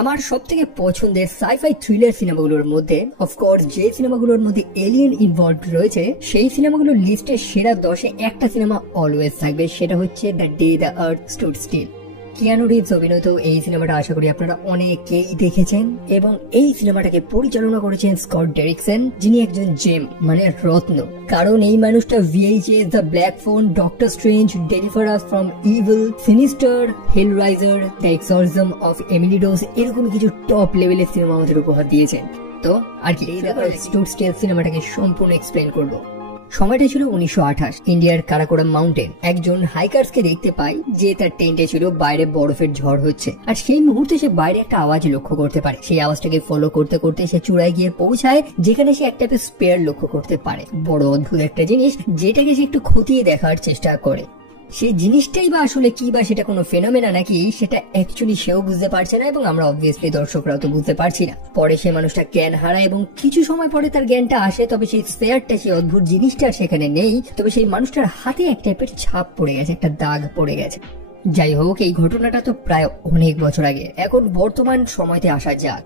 আমার সবথেকে পছন্দের সাইফাই থ্রিলার সিনেমাগুলোর মধ্যে অফকোর্স যে সিনেমাগুলোর মধ্যে এলিয়েন ইনভলভড রয়েছে সেই সিনেমাগুলোর লিস্টে সেরা 10-এ একটা সিনেমা অলওয়েজ থাকবে, সেটা হচ্ছে the day the earth stood still. Keanu Reeves অভিনীত এই সিনেমাটা আশা করি আপনারা অনেকেই দেখেছেন এবং এই সিনেমাটাকে পরিচালনা করেছেন স্কট ডেরিকসন, যিনি একজন জেম মানে রত্ন। কারণ এই মানুষটা VHS, the Black Phone, Doctor Strange, Deliver Us from Evil, Sinister, Hellraiser, the Exorcism of Emily Rose এরকম কিছু টপ লেভেলের সিনেমা আমাদের উপহার দিয়েছেন। তো আর কি দ্য আর্থ স্টুড স্টিল সিনেমাটাকে সম্পূর্ণ এক্সপ্লেন করবো। সময়টা ছিল 1928। ইন্ডিয়ার কারাকোরাম মাউন্টেন। একজন হাইকার্সকে দেখতে পাই যে তার টেন্টে ছিল বাইরে বরফের ঝড় হচ্ছে, আর সেই মুহূর্তে সে বাইরে একটা আওয়াজ লক্ষ্য করতে পারে। সেই আওয়াজটাকে ফলো করতে করতে সে চূড়ায় গিয়ে পৌঁছায়, যেখানে সে একটা স্পেয়ার লক্ষ্য করতে পারে। বড় অদ্ভুত একটা জিনিস, যেটাকে সে একটু খতিয়ে দেখার চেষ্টা করে। সেই জিনিসটাই বা আসলে কি, বা সেটা কোনো ফেনোমেনা নাকি, সেটা অ্যাকচুয়ালি সেও বুঝতে পারছে না এবং আমরা অবভিয়াসলি দর্শকরাও তো বুঝতে পারছি না। পরে সে মানুষটা জ্ঞান হারায় এবং কিছু সময় পরে তার জ্ঞানটা আসে, তবে সেই স্পেয়ারটা, সেই অদ্ভুত জিনিসটা সেখানে নেই। তবে সেই মানুষটার হাতে এক টাইপের ছাপ পড়ে গেছে, একটা দাগ পড়ে গেছে। যাই হোক, এই ঘটনাটা তো প্রায় অনেক বছর আগে। এখন বর্তমান সময়তে আসা যাক।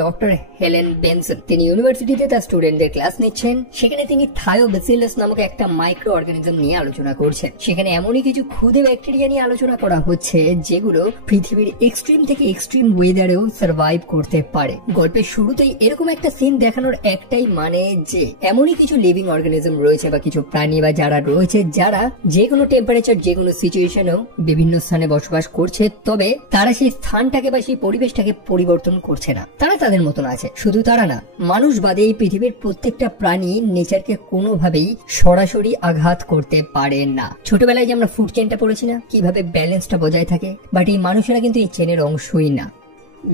ডক্টর হেলেন বেনসন তিনি ইউনিভার্সিটিতে তার স্টুডেন্টদের ক্লাস নিচ্ছেন। সেখানে তিনি থায়োব্যাসিলাস নামক একটা মাইক্রো অর্গানিজম নিয়ে আলোচনা করছেন। সেখানে এমনই কিছু ক্ষুদে ব্যাকটেরিয়া নিয়ে আলোচনা করা হচ্ছে যেগুলো পৃথিবীর এক্সট্রিম থেকে এক্সট্রিম ওয়েদারেও সার্ভাইভ করতে পারে। গল্পের শুরুতেই এরকম একটা সিন দেখানোর একটাই মানে যে এমনই কিছু লিভিং অর্গানিজম রয়েছে বা কিছু প্রাণী বা যারা রয়েছে যারা যে কোনো টেম্পারেচার, যে কোনো সিচুয়েশনেও বিভিন্ন স্থানে বসবাস করছে, তবে তারা সেই স্থানটাকে বা সেই পরিবেশটাকে পরিবর্তন করছে না। তারা তাদের মতন আছে। শুধু তারা না, মানুষ বাদে এই পৃথিবীর প্রত্যেকটা প্রাণী নেচারকে কোনোভাবেই সরাসরি আঘাত করতে পারে না। ছোটবেলায় যে আমরা ফুড চেনটা পড়েছি না, কিভাবে ব্যালেন্সটা বজায় থাকে, বাট এই মানুষেরা কিন্তু এই চেনের অংশই না।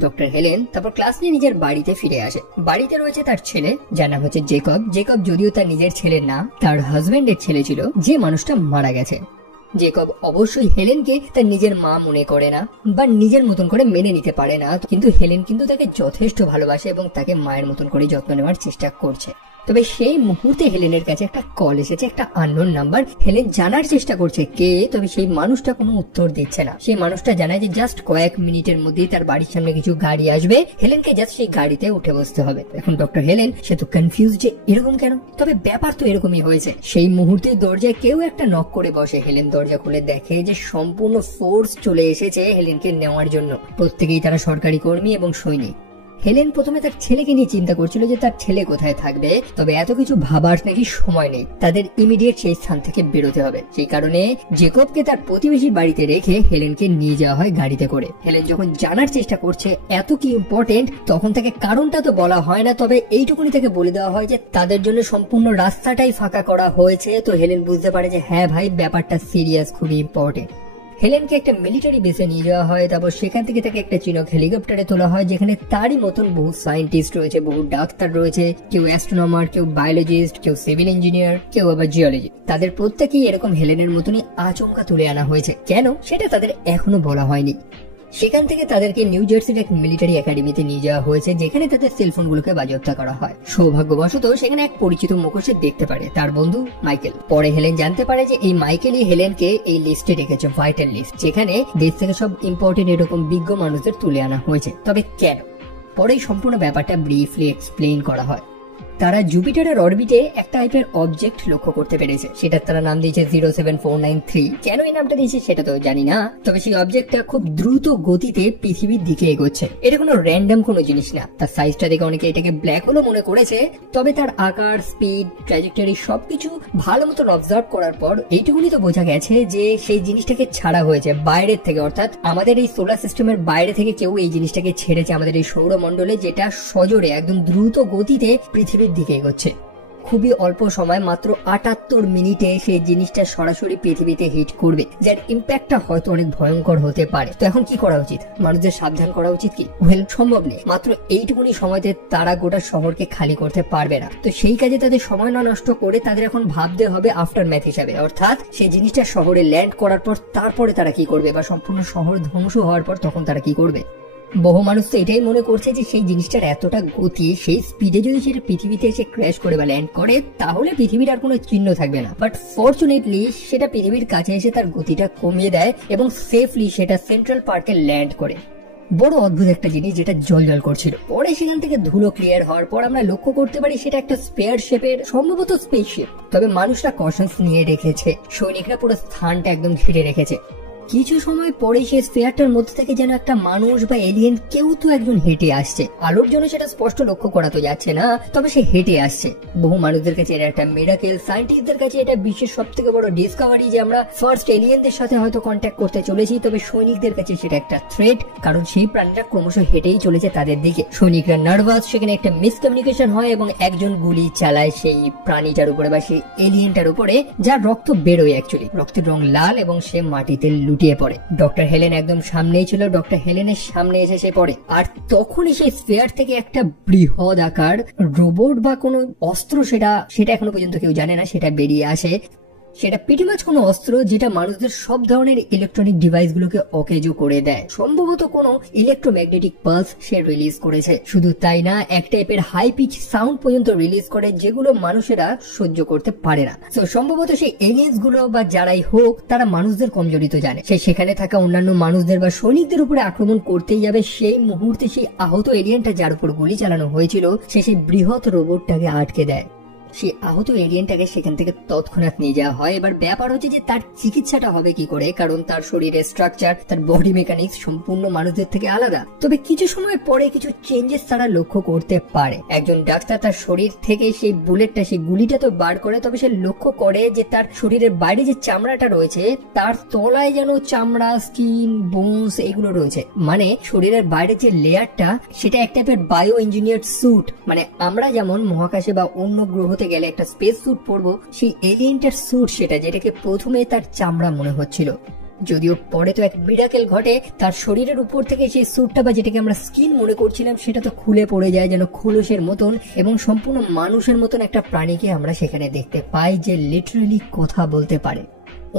ডক্টর হেলেন তারপর ক্লাস নিয়ে নিজের বাড়িতে ফিরে আসে। বাড়িতে রয়েছে তার ছেলে, যার নাম হচ্ছে জেকব। জেকব যদিও তার নিজের ছেলে না, তার হাজবেন্ডের ছেলে ছিল, যে মানুষটা মারা গেছে। জেকব অবশ্যই হেলেনকে তার নিজের মা মনে করে না বা নিজের মতন করে মেনে নিতে পারে না, কিন্তু হেলেন কিন্তু তাকে যথেষ্ট ভালোবাসে এবং তাকে মায়ের মতন করে যত্ন নেওয়ার চেষ্টা করছে। তবে সেই মুহূর্তে হেলেনের কাছে একটা কল এসেছে, একটা আননোন নাম্বার। হেলেন জানার চেষ্টা করছে কে, তবে সেই মানুষটা কোনো উত্তর দিচ্ছে না। সেই মানুষটা জানায় যে জাস্ট কয়েক মিনিটের মধ্যেই তার বাড়ির সামনে কিছু গাড়ি আসবে, হেলেনকে জাস্ট সেই গাড়িতে উঠে বসতে হবে। এখন ডক্টর হেলেন সে তো কনফিউজ যে এরকম কেন, তবে ব্যাপার তো এরকমই হয়েছে। সেই মুহূর্তে দরজায় কেউ একটা নক করে বসে। হেলেন দরজা খুলে দেখে যে সম্পূর্ণ ফোর্স চলে এসেছে হেলেনকে নেওয়ার জন্য। প্রত্যেকেই তারা সরকারি কর্মী এবং সৈনিক। হেলেন প্রথমে তার ছেলেকে নিয়ে চিন্তা করছিল যে তার ছেলে কোথায় থাকবে, তবে এত কিছু ভাবার নাকি সময় নেই, তাদের ইমিডিয়েট সেই স্থান থেকে বেরোতে হবে। সেই কারণে জেকবকে তার প্রতিবেশী বাড়িতে রেখে হেলেনকে নিয়ে যাওয়া হয় গাড়িতে করে। হেলেন যখন জানার চেষ্টা করছে এত কি ইম্পর্টেন্ট, তখন তাকে কারণটা তো বলা হয় না, তবে এইটুকুনি তাকে বলে দেওয়া হয় যে তাদের জন্য সম্পূর্ণ রাস্তাটাই ফাঁকা করা হয়েছে। তো হেলেন বুঝতে পারে যে হ্যাঁ ভাই, ব্যাপারটা সিরিয়াস, খুবই ইম্পর্টেন্ট। হেলেনকে একটা মিলিটারি বেসে নিয়ে যাওয়া হয়। তারপর সেখান থেকে তাকে একটা চিনক হেলিকপ্টারে তোলা হয়, যেখানে তারই মতন বহু সায়েন্টিস্ট রয়েছে, বহু ডাক্তার রয়েছে, কেউ অ্যাস্ট্রোনমার, কেউ বায়োলজিস্ট, কেউ সিভিল ইঞ্জিনিয়ার, কেউ আবার জিওলজি। তাদের প্রত্যেকেই এরকম হেলেনের মতনই আচমকা তুলে আনা হয়েছে। কেন সেটা তাদের এখনো বলা হয়নি। সেখান থেকে তাদেরকে নিউ জার্সির এক মিলিটারি একাডেমিতে নিয়ে যাওয়া হয়েছে, যেখানে তাদের সেলফোনগুলোকে বাজেয়াপ্ত করা হয়। সৌভাগ্যবশত সেখানে এক পরিচিত মুখোশে দেখতে পারে তার বন্ধু মাইকেল। পরে হেলেন জানতে পারে যে এই মাইকেলই হেলেনকে এই লিস্টে রেখেছে, ভাইটাল লিস্ট, যেখানে দেশ থেকে সব ইম্পর্টেন্ট এরকম বিজ্ঞ মানুষদের তুলে আনা হয়েছে। তবে কেন, পরেই সম্পূর্ণ ব্যাপারটা ব্রিফলি এক্সপ্লেইন করা হয়। তারা জুপিটারের অরবিটে একটা টাইপের অবজেক্ট লক্ষ্য করতে পেরেছে, সেটার তারা নাম দিয়েছে 07493। কেন এই নামটা দিয়েছে সেটা তো জানি না, তবে সেই অবজেক্টটা খুব দ্রুত গতিতে পৃথিবীর দিকে এগোচ্ছে। এটা কোনো র্যান্ডম কোনো জিনিস না। তার সাইজটা দেখে অনেকে এটাকে ব্ল্যাক হোলও মনে করেছে, তবে তার আকার, স্পিড, ট্র্যাজেক্টরি সবকিছু ভালো মতো অবজার্ভ করার পর এইটুকুনি তো বোঝা গেছে যে সেই জিনিসটাকে ছাড়া হয়েছে বাইরের থেকে, অর্থাৎ আমাদের এই সোলার সিস্টেমের বাইরে থেকে কেউ এই জিনিসটাকে ছেড়েছে আমাদের এই সৌরমণ্ডলে, যেটা সজোরে একদম দ্রুত গতিতে পৃথিবীর দিকে এগোচ্ছে। খুবই অল্প সময়, মাত্র 78 মিনিটে সেই জিনিসটা সরাসরি পৃথিবীতে হিট করবে, যার ইম্প্যাক্টটা হয়তো অনেক ভয়ঙ্কর হতে পারে। তো এখন কি করা উচিত? মানুষদের সাবধান করা উচিত কি? সম্ভব নেই। মাত্র এইটুকুনি সময়তে তারা গোটা শহরকে খালি করতে পারবে না। তো সেই কাজে তাদের সময় না নষ্ট করে তাদের এখন ভাবতে হবে আফটার ম্যাথ হিসাবে, অর্থাৎ সেই জিনিসটা শহরে ল্যান্ড করার পর তারপরে তারা কি করবে, বা সম্পূর্ণ শহর ধ্বংস হওয়ার পর তখন তারা কি করবে। বহু মানুষ তো এটাই মনে করছে যে সেই জিনিসটার এতটা গতি, সেই স্পিডে যদি সেটা পৃথিবীতে এসে ক্র্যাশ করে বা ল্যান্ড করে তাহলে পৃথিবীর আর কোনো চিহ্ন থাকবে না। বাট ফরচুনেটলি সেটা পৃথিবীর কাছে এসে তার গতিটা কমিয়ে দেয় এবং সেফলি সেটা সেন্ট্রাল পার্কে ল্যান্ড করে। বড় অদ্ভুত একটা জিনিস যেটা জল করছিল। পরে সেখান থেকে ধুলো ক্লিয়ার হওয়ার পর আমরা লক্ষ্য করতে পারি সেটা একটা স্পেয়ার শেপের, সম্ভবত স্পেসশিপ। তবে মানুষরা কশনস নিয়ে রেখেছে, সৈনিকরা পুরো স্থানটা একদম ঘিরে রেখেছে। কিছু সময় পরে সেই স্পেয়ারটার মধ্যে থেকে যেন একটা মানুষ বা এলিয়েন কেউ তো একজন হেঁটে আসছে। আলোর জন্য সেটা স্পষ্ট লক্ষ্য করা তো যাচ্ছে না, তবে সে হেঁটে আসছে। বহু মানুষদের কাছে এটা একটা মিরাকেল, সায়েন্টিস্টদের কাছে এটা বিশ্বের সব থেকে বড় ডিসকভারি যে আমরা ফার্স্ট এলিয়েনদের সাথে হয়তো কন্ট্যাক্ট করতে চলেছি। তবে সৈনিকদের কাছে সেটা একটা থ্রেট, কারণ সেই প্রাণীটা ক্রমশ হেঁটেই চলেছে তাদের দিকে। সৈনিকরা নার্ভাস, সেখানে একটা মিসকমিউনিকেশন হয় এবং একজন গুলি চালায় সেই প্রাণীটার উপরে বা সেই এলিয়েনটার উপরে, যার রক্ত বেরোয়। অ্যাকচুয়ালি রক্তের রং লাল এবং সে মাটিতে লুটিয়ে পড়ে। ডক্টর হেলেন একদম সামনেই ছিল, ডক্টর হেলেনের সামনে এসে সে পড়ে। আর তখনই সেই স্পেয়ার থেকে একটা বৃহৎ আকার রোবট বা কোনো অস্ত্র, সেটা এখনো পর্যন্ত কেউ জানে না, সেটা বেরিয়ে আসে। সেটা পিটিমাচ কোনো অস্ত্র যেটা মানুষদের সব ধরনের ইলেকট্রনিক ডিভাইস গুলোকে অকেজো করে দেয়। সম্ভবত কোনো ইলেকট্রোম্যাগনেটিক পালস সে রিলিজ করেছে। শুধু তাই না, এক টাইপের হাই পিচ সাউন্ড পর্যন্ত রিলিজ করে যেগুলো মানুষেরা সহ্য করতে পারে না। তো সম্ভবত সেই এলিয়েন্স গুলো বা যারাই হোক তারা মানুষদের কমজোরি তো জানে। সে সেখানে থাকা অন্যান্য মানুষদের বা সৈনিকদের উপরে আক্রমণ করতেই যাবে। সেই মুহূর্তে সেই আহত এলিয়েনটা যার উপর গুলি চালানো হয়েছিল সে সেই বৃহৎ রোবটটাকে আটকে দেয়। সেই আহত এলিয়েনটাকে সেখান থেকে তৎক্ষণাৎ নিয়ে যাওয়া হয়। এবার ব্যাপার হচ্ছে যে তার চিকিৎসাটা হবে কি করে, কারণ তার শরীরের স্ট্রাকচার, তার বডি মেকানিক্স সম্পূর্ণ মানুষদের থেকে আলাদা। তবে কিছু সময় পরে কিছু চেঞ্জেস তারা লক্ষ্য করতে পারে। একজন ডাক্তার তার শরীর থেকে সেই বুলেটটা, সেই গুলিটা তো বার করে, তবে সে লক্ষ্য করে যে তার শরীরের বাইরে যে চামড়াটা রয়েছে তার তলায় যেন চামড়া, স্কিন, বোনস এগুলো রয়েছে। মানে শরীরের বাইরে যে লেয়ারটা সেটা এক টাইপের বায়ো ইঞ্জিনিয়ার্ড স্যুট। মানে আমরা যেমন মহাকাশে বা অন্য গ্রহতে গেলে একটা স্পেস স্যুট পরবো, সেই এলিয়েনটার স্যুট সেটা, যেটাকে প্রথমে তার চামড়া মনে হচ্ছিল। যদিও পরে তো এক মিরাকেল ঘটে, তার শরীরের উপর থেকে সেই স্যুটটা বা যেটাকে আমরা স্কিন মনে করছিলাম সেটা তো খুলে পড়ে যায় যেন খোলসের মতন, এবং সম্পূর্ণ মানুষের মতন একটা প্রাণীকে আমরা সেখানে দেখতে পাই যে লিটারালি কথা বলতে পারে।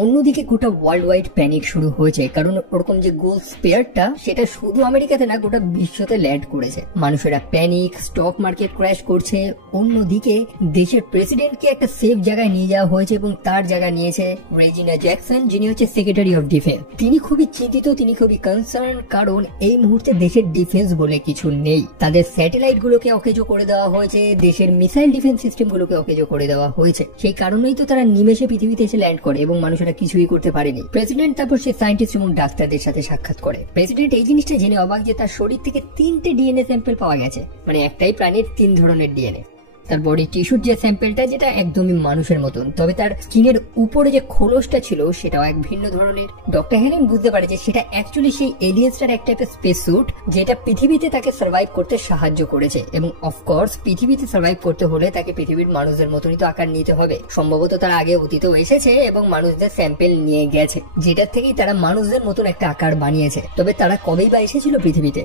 অন্যদিকে গোটা ওয়ার্ল্ড ওয়াইড প্যানিক শুরু হয়েছে, কারণ ওরকম যে গোল্ড স্পেয়ারটা সেটা শুধু আমেরিকাতে না গোটা বিশ্বতে ল্যান্ড করেছে। মানুষেরা প্যানিক, স্টক মার্কেট ক্র্যাশ করছে। অন্যদিকে দেশের প্রেসিডেন্টকে একটা সেফ জায়গায় নিয়ে যাওয়া হয়েছে এবং তার জায়গা নিয়েছে রেজিনা জ্যাকসন, যিনি হচ্ছে সেক্রেটারি অফ ডিফেন্স। তিনি খুবই চিন্তিত, তিনি খুবই কনসার্ন, কারণ এই মুহূর্তে দেশের ডিফেন্স বলে কিছু নেই। তাদের স্যাটেলাইট গুলোকে অকেজো করে দেওয়া হয়েছে, দেশের মিসাইল ডিফেন্স সিস্টেম গুলোকে অকেজো করে দেওয়া হয়েছে। সেই কারণেই তো তারা নিমেষে পৃথিবীতে এসে ল্যান্ড করে এবং মানুষ কিছুই করতে পারেনি। প্রেসিডেন্ট তারপর সে সায়েন্টিস্ট এবং ডাক্তারদের সাথে সাক্ষাৎ করে। প্রেসিডেন্ট এই জিনিসটা জেনে অবাক যে তার শরীর থেকে 3টে ডিএনএ স্যাম্পল পাওয়া গেছে। মানে একটাই প্রাণীর 3 ধরনের ডিএনএ। তার বডি টিস্যুর যে স্যাম্পলটা যেটা একদমই মানুষের মতন, তবে তার স্কিনের উপরে যে খোলসটা ছিল সেটাও এক ভিন্ন ধরনের। ডক্টর হেলেন বুঝতে পারে যে সেটা অ্যাকচুয়ালি সেই এলিয়েন্সটার একটা স্পেস স্যুট যেটা পৃথিবীতে তাকে সার্ভাইভ করতে সাহায্য করেছে। এবং অফকোর্স পৃথিবীতে সার্ভাইভ করতে হলে তাকে পৃথিবীর মানুষদের মতনই তো আকার নিতে হবে। সম্ভবত তারা আগে অতীতেও এসেছে এবং মানুষদের স্যাম্পল নিয়ে গেছে, যেটার থেকেই তারা মানুষদের মতন একটা আকার বানিয়েছে। তবে তারা কবেই বা এসেছিল পৃথিবীতে?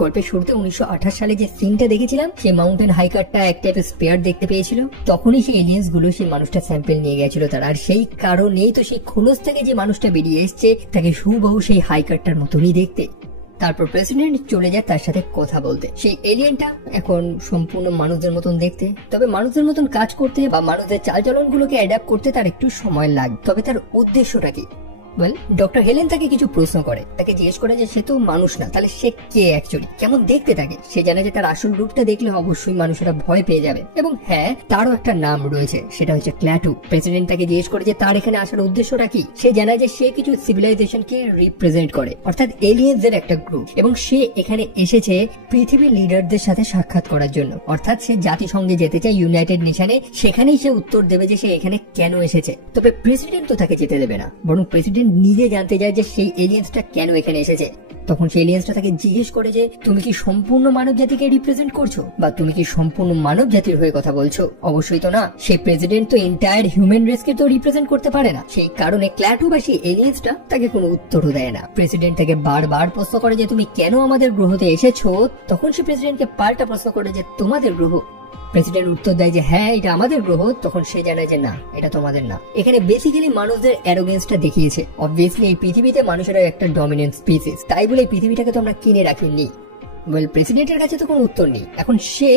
গল্পের শুরুতে 1928 সালে যে সিনটা দেখেছিলাম, সেই মাউন্টেন হাইকারটা একটা স্পেয়ার দেখতে পেয়েছিল, তখনই সেই এলিয়েন্স গুলো সেই মানুষটা স্যাম্পল নিয়ে গেছিল তারা। আর সেই কারণেই তো সেই খোলস থেকে যে মানুষটা বেরিয়ে এসছে তাকে হুবহু সেই হাইকারটার মতনই দেখতে। তারপর প্রেসিডেন্ট চলে যায় তার সাথে কথা বলতে। সেই এলিয়েনটা এখন সম্পূর্ণ মানুষদের মতন দেখতে, তবে মানুষদের মতন কাজ করতে বা মানুষদের চালচলন গুলোকে অ্যাডাপ্ট করতে তার একটু সময় লাগে। তবে তার উদ্দেশ্যটা কি? ডক্টর হেলেন তাকে কিছু প্রশ্ন করে, তাকে জিজ্ঞেস করে যে সে তো মানুষ না, তাহলে সে কে অ্যাকচুয়ালি, কেমন দেখতে থাকে। সে জানে যে তার আসল রূপটা দেখলে অবশ্যই মানুষেরা ভয় পেয়ে যাবে, এবং হ্যাঁ তারও একটা নাম রয়েছে, সেটা হচ্ছে ক্ল্যাটু। প্রেসিডেন্ট তাকে জিজ্ঞেস করে যে তার এখানে আসার উদ্দেশ্যটা কি। সে জানায় যে সে কিছু সিভিলাইজেশনকে রিপ্রেজেন্ট করে, অর্থাৎ এলিয়েন্সদের একটা গ্রুপ, এবং সে এখানে এসেছে পৃথিবীর লিডারদের সাথে সাক্ষাৎ করার জন্য। অর্থাৎ সে জাতিসংঘে যেতে চায়, ইউনাইটেড নেশনে। সেখানেই সে উত্তর দেবে যে সে এখানে কেন এসেছে। তবে প্রেসিডেন্ট তো তাকে যেতে দেবে না, বরং প্রেসিডেন্ট নিজে জানতে যায় যে সেই এলিয়েন্সটা কেন এখানে এসেছে। তখন সেই এলিয়েন্সটা তাকে জিজ্ঞেস করে যে তুমি কি সম্পূর্ণ মানব জাতিকে রিপ্রেজেন্ট করছো, বা তুমি কি সম্পূর্ণ মানব জাতির হয়ে কথা বলছো? অবশ্যই তো না, সেই প্রেসিডেন্ট তো এন্টায়ার হিউম্যান রেসকে তো রিপ্রেজেন্ট করতে পারে না। সেই কারণে ক্ল্যাটু বা সেই এলিয়েন্সটা তাকে কোনো উত্তরও দেয় না। প্রেসিডেন্ট তাকে বারবার প্রশ্ন করে যে তুমি কেন আমাদের গ্রহতে এসেছো। তখন সে প্রেসিডেন্টকে পাল্টা প্রশ্ন করে যে তোমাদের গ্রহ। প্রেসিডেন্ট উত্তর দেয় যে হ্যাঁ এটা আমাদের গ্রহ। তখন সে জানায় যে না, এটা তোমাদের না। এখানে বেসিক্যালি মানুষদের অ্যারোগেন্সটা দেখিয়েছে। অবভিয়াসলি এই পৃথিবীতে মানুষেরা একটা ডমিনেন্ট স্পিসিস, তাই বলে এই পৃথিবীটাকে তো আমরা কিনে রাখিনি। প্রেসিডেন্টের কাছে তো কোনো উত্তর নেই। এখন সে